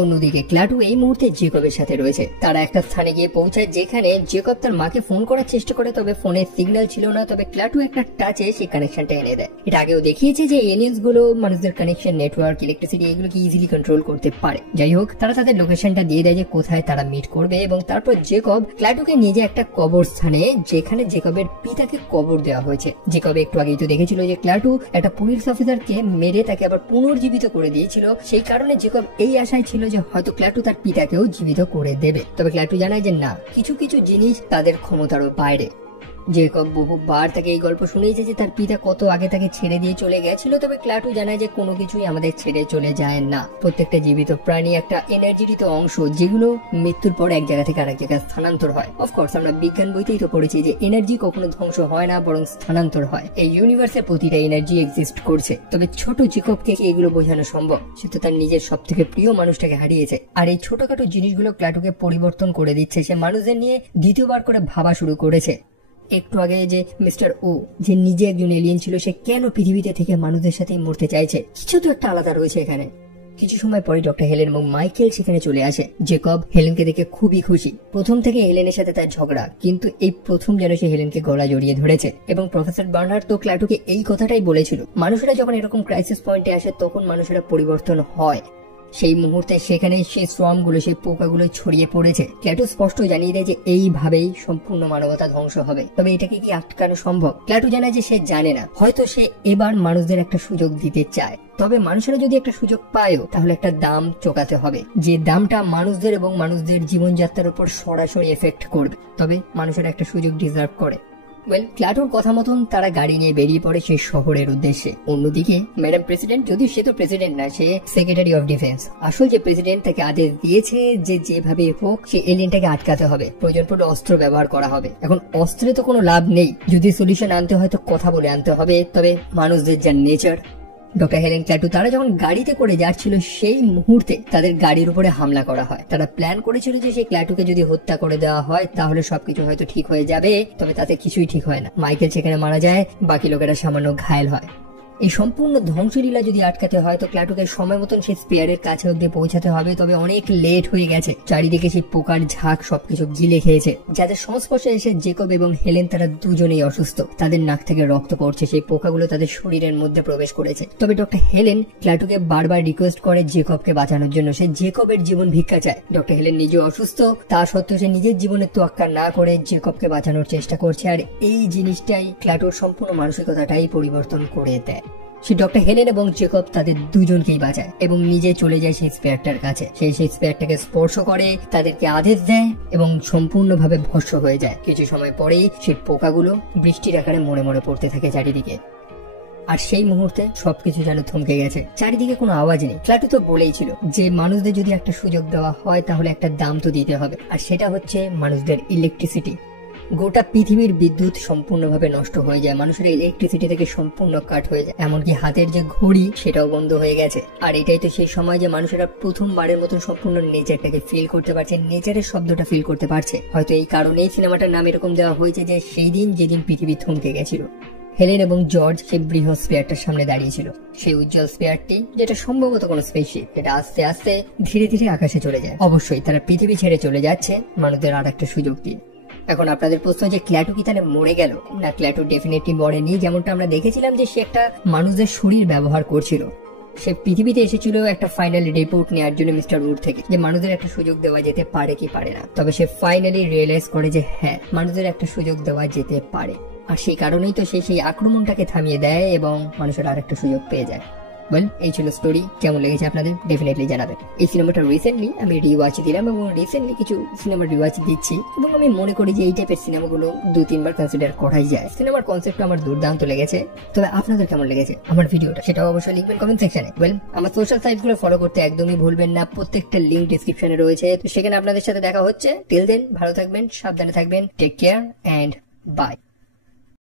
অন্যদিকে ক্ল্যাটু এই মুহূর্তে জেকবের সাথে রয়েছে। তারা একটা স্থানে গিয়ে পৌঁছায় যেখানে জেকব তার মাকে ফোন করার চেষ্টা করে, তবে ফোনে সিগন্যাল ছিল না। তবে ক্ল্যাটু একটা টাচে সেই কানেকশনটা এনে দেয়। এটা আগেও দেখিয়েছে যে এলিয়েন্স গুলো মানুষদের কানেকশন, নেটওয়ার্ক, ইলেকট্রিসিটি এগুলোকে ইজিলি কন্ট্রোল করতে পারে। যাই হোক, তারা তাদের লোকেশনটা দিয়ে দেয় যে কোথায় তারা মিট করবে এবং তারপর জেকব ক্ল্যাটুকে নিয়ে যায় একটা কবরস্থানে, যেখানে জেকবের পিতাকে কবর দেওয়া হয়েছে। জেকব একটু আগেই তো দেখেছিল যে ক্ল্যাটু একটা পুলিশ অফিসারকে মেরে তাকে আবার পুনর্জীবিত করে দিয়েছিল। সেই কারণে জেকব এই আশায় ছিল যে হয়তো ক্ল্যাটু তার পিতাকেও জীবিত করে দেবে। তবে ক্ল্যাটু জানায় যে না, কিছু কিছু জিনিস তাদের ক্ষমতারও বাইরে। জেকব বহুবার তাকে এই গল্প শুনিয়েছে যে তার পিতা কত আগে তাকে ছেড়ে দিয়ে চলে গেছিল। তবে ক্ল্যাটু জানায় যে কোনো কিছুই আমাদের ছেড়ে চলে যায় না। প্রত্যেকটা জীবিত প্রাণী একটা এনার্জিরিত অংশ, যেগুলো মৃত্যুর পর এক জায়গা থেকে আরেক জায়গায় স্থানান্তর হয়। অফকোর্স আমরা বিজ্ঞান বইতেই তো পড়েছি যে এনার্জি কখনো ধ্বংস হয় না, বরং স্থানান্তর হয়। এই ইউনিভার্সের প্রতিটা এনার্জি এক্সিস্ট করছে। তবে ছোট জেকবকে কি এগুলো বোঝানো সম্ভব? সে তো তার নিজের সব থেকে প্রিয় মানুষটাকে হারিয়েছে। আর এই ছোটখাটো জিনিসগুলো ক্ল্যাটুকে পরিবর্তন করে দিচ্ছে। সে মানুষদের নিয়ে দ্বিতীয়বার করে ভাবা শুরু করেছে। একটু আগে যে মিস্টার ও, যে নিজে একজন এলিয়েন ছিল, সে কেন পৃথিবীতে থেকে মানুষদের সাথে মরতে চাইছে? কিছু তো একটা আলাদা রয়েছে এখানে। কিছু সময় পরে ডক্টর হেলেন এবং মাইকেল সেখানে চলে আসে। জেকব হেলেনকে দেখে খুবই খুশি। প্রথম থেকে হেলেনের সাথে তার ঝগড়া, কিন্তু এই প্রথম যেন সে হেলেনকে গলা জড়িয়ে ধরেছে। এবং প্রফেসর বার্নার্ড তো ক্ল্যাটুকে এই কথাটাই বলেছিল, মানুষেরা যখন এরকম ক্রাইসিস পয়েন্টে আসে তখন মানুষেরা পরিবর্তন হয়। সেই মুহূর্তে সেখানে সেই শ্রমগুলো, সেই পোকাগুলো ছড়িয়ে পড়েছে। ক্ল্যাটু স্পষ্ট জানিয়ে দেয় যে এইভাবেই সম্পূর্ণ মানবতা ধ্বংস হবে। তবে এটাকে কি আটকানো সম্ভব? ক্ল্যাটু জানায় যে সে জানে না, হয়তো সে এবার মানুষদের একটা সুযোগ দিতে চায়। তবে মানুষেরা যদি একটা সুযোগ পায়ও, তাহলে একটা দাম চোকাতে হবে, যে দামটা মানুষদের এবং মানুষদের জীবনযাত্রার উপর সরাসরি এফেক্ট করবে। তবে মানুষেরা একটা সুযোগ ডিজার্ভ করে। ক্লাটোর কথা মতন তারা গাড়ি নিয়ে বেরিয়ে পড়ে সেই শহরের উদ্দেশ্যে। অন্যদিকে ম্যাডাম প্রেসিডেন্ট, যদিও সে তো প্রেসিডেন্ট না, সে সেক্রেটারি অফ ডিফেন্স, আসল যে প্রেসিডেন্ট তাকে আদেশ দিয়েছে যে যেভাবে হোক সে এলিয়েনটাকে আটকাতে হবে, প্রয়োজন পড়লে অস্ত্র ব্যবহার করা হবে। এখন অস্ত্রে তো কোনো লাভ নেই, যদি সলিউশন আনতে হয় তো কথা বলে আনতে হবে। তবে মানুষদের যা নেচার, ডক্টর হেলেন ক্ল্যাটু তারা যখন গাড়িতে করে যাচ্ছিল সেই মুহূর্তে তাদের গাড়ির উপরে হামলা করা হয়। তারা প্ল্যান করেছিল যে সেই ক্ল্যাটুকে যদি হত্যা করে দেওয়া হয় তাহলে সবকিছু হয়তো ঠিক হয়ে যাবে, তবে তাতে কিছুই ঠিক হয় না। মাইকেল সেখানে মারা যায়, বাকি লোকেরা সামান্য ঘায়েল হয়। এই সম্পূর্ণ ধ্বংসলীলা যদি আটকাতে হয় তো ক্ল্যাটুকে সময় মতন সেই স্পেয়ারের কাছে অব্দি পৌঁছাতে হবে, তবে অনেক লেট হয়ে গেছে। চারিদিকে সেই পোকার ঝাঁক সবকিছু গিলে খেয়েছে। যাদের সংস্পর্শে এসে জেকব এবং হেলেন তারা দুজনেই অসুস্থ, তাদের নাক থেকে রক্ত পড়ছে, সেই পোকাগুলো তাদের শরীরের মধ্যে প্রবেশ করেছে। তবে ডক্টর হেলেন ক্ল্যাটুকে বারবার রিকোয়েস্ট করে জেকবকে বাঁচানোর জন্য, সে জেকবের জীবন ভিক্ষা চায়। ডক্টর হেলেন নিজে অসুস্থ, তা সত্ত্বেও সে নিজের জীবনের তোয়াক্কা না করে জেকবকে বাঁচানোর চেষ্টা করছে। আর এই জিনিসটাই ক্ল্যাটুর সম্পূর্ণ মানসিকতাটাই পরিবর্তন করে দেয়। সে ডক্টর হেলেন এবং জেকব তাদের দুজনকেই বাঁচায় এবং নিজে চলে যায় সেই স্পেয়ারটার কাছে। সেই স্পেয়ারটাকে স্পর্শ করে, তাদেরকে আদেশ দেয় এবং সম্পূর্ণভাবে ভস্ম হয়ে যায়। কিছু সময় পরেই সেই পোকাগুলো বৃষ্টির আকারে মনে মনে পড়তে থাকে চারিদিকে। আর সেই মুহূর্তে সবকিছু যেন থমকে গেছে, চারিদিকে কোনো আওয়াজ নেই। ক্ল্যাটু তো বলেইছিল যে মানুষদের যদি একটা সুযোগ দেওয়া হয় তাহলে একটা দাম তো দিতে হবে, আর সেটা হচ্ছে মানুষদের ইলেকট্রিসিটি। গোটা পৃথিবীর বিদ্যুৎ সম্পূর্ণভাবে নষ্ট হয়ে যায়, মানুষের ইলেকট্রিসিটি থেকে সম্পূর্ণ কাট হয়ে যায়, এমনকি হাতের যে ঘড়ি সেটাও বন্ধ হয়ে গেছে। আর এটাই তো সেই সময় যে মানুষেরা প্রথমবারের মতন সম্পূর্ণ নেচারটাকে ফিল করতে পারছে, নেচারের শব্দটা ফিল করতে পারছে। হয়তো এই কারণেই সিনেমাটার নাম এরকম দেওয়া হয়েছে যে সেই দিন যেদিন পৃথিবী থমকে গেছিল। হেলেন এবং জর্জ সেই বৃহৎ স্পেয়ারটার সামনে দাঁড়িয়েছিল, সেই উজ্জ্বল স্পেয়ারটি যেটা সম্ভবত কোনো স্পেসশিপ, এটা আস্তে আস্তে ধীরে ধীরে আকাশে চলে যায়। অবশ্যই তারা পৃথিবী ছেড়ে চলে যাচ্ছে মানুষদের আর একটা সুযোগ দিয়ে। এখন আপনাদের প্রশ্ন যে ক্ল্যাটু কি তাহলে মরে গেল? না, ক্ল্যাটু ডেফিনেটলি মরেনি। যেমনটা আমরা দেখেছিলাম যে সে একটা মানুষদের শরীর ব্যবহার করছিল। সে পৃথিবীতে এসেছিল একটা ফাইনাল রিপোর্ট নেওয়ার জন্য মিস্টার উড থেকে, যে মানুষদের একটা সুযোগ দেওয়া যেতে পারে কি পারে না। তবে সে ফাইনালি রিয়েলাইজ করে যে হ্যাঁ, মানুষদের একটা সুযোগ দেওয়া যেতে পারে। আর সেই কারণেই তো সে সেই আক্রমণটাকে থামিয়ে দেয় এবং মানুষের আর একটা সুযোগ পেয়ে যায়। এই ছিল স্টোরি। কেমন লেগেছে আপনাদের ডেফিনেটলি জানাবেন। এই সিনেমাটা রিসেন্টলি আমি রিওয়াচ দিলাম এবং রিসেন্টলি কিছু সিনেমা রিওয়াচ দিচ্ছি এবং আমি মনে করি যে এই টাইপের সিনেমাগুলো 2-3 বার কনসিডার করাই যায়। সিনেমার কনসেপ্ট আমার দুর্দান্ত লেগেছে। তবে আপনাদের কেমন লেগেছে আমার ভিডিওটা সেটাও অবশ্যই লিখবেন কমেন্ট সেকশনে। আমার সোশ্যাল সাইট গুলো ফলো করতে একদমই ভুলবেন না, প্রত্যেকটা লিঙ্ক ডিসক্রিপশনে রয়েছে, তো সেখানে আপনাদের সাথে দেখা হচ্ছে। টিল দেন ভালো থাকবেন, সাবধানে থাকবেন, টেক কেয়ার এন্ড বাই।